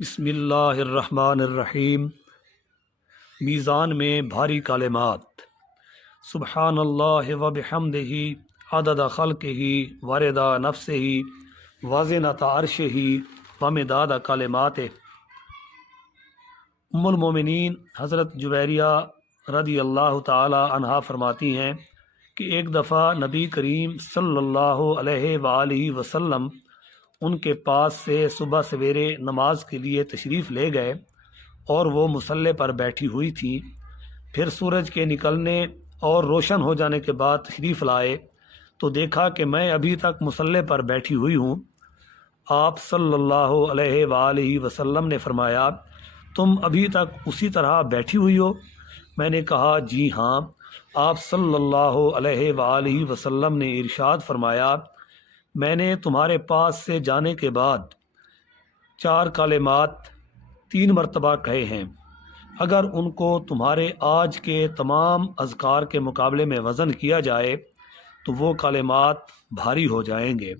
بسم اللہ الرحمن الرحیم۔ میزان میں بھاری کلمات۔ سبحان اللہ و بحمدہ عدد خلقہ ورضا نفسہ وزنۃ عرشہ ومداد کلماتہ۔ ام المومنین حضرت جویریہ رضی اللہ تعالی عنہا فرماتی ہیں کہ ایک دفعہ نبی کریم صلی اللہ علیہ وآلہ وسلم ان کے پاس سے صبح سویرے نماز کے لیے تشریف لے گئے اور وہ مصلی پر بیٹھی ہوئی تھیں۔ پھر سورج کے نکلنے اور روشن ہو جانے کے بعد تشریف لائے تو دیکھا کہ میں ابھی تک مصلی پر بیٹھی ہوئی ہوں۔ آپ صلی اللہ علیہ وآلہ وسلم نے فرمایا، تم ابھی تک اسی طرح بیٹھی ہوئی ہو؟ میں نے کہا جی ہاں۔ آپ صلی اللہ علیہ وآلہ وسلم نے ارشاد فرمایا، میں نے تمہارے پاس سے جانے کے بعد 4 کلمات 3 مرتبہ کہے ہیں، اگر ان کو تمہارے آج کے تمام اذکار کے مقابلے میں وزن کیا جائے تو وہ کلمات بھاری ہو جائیں گے۔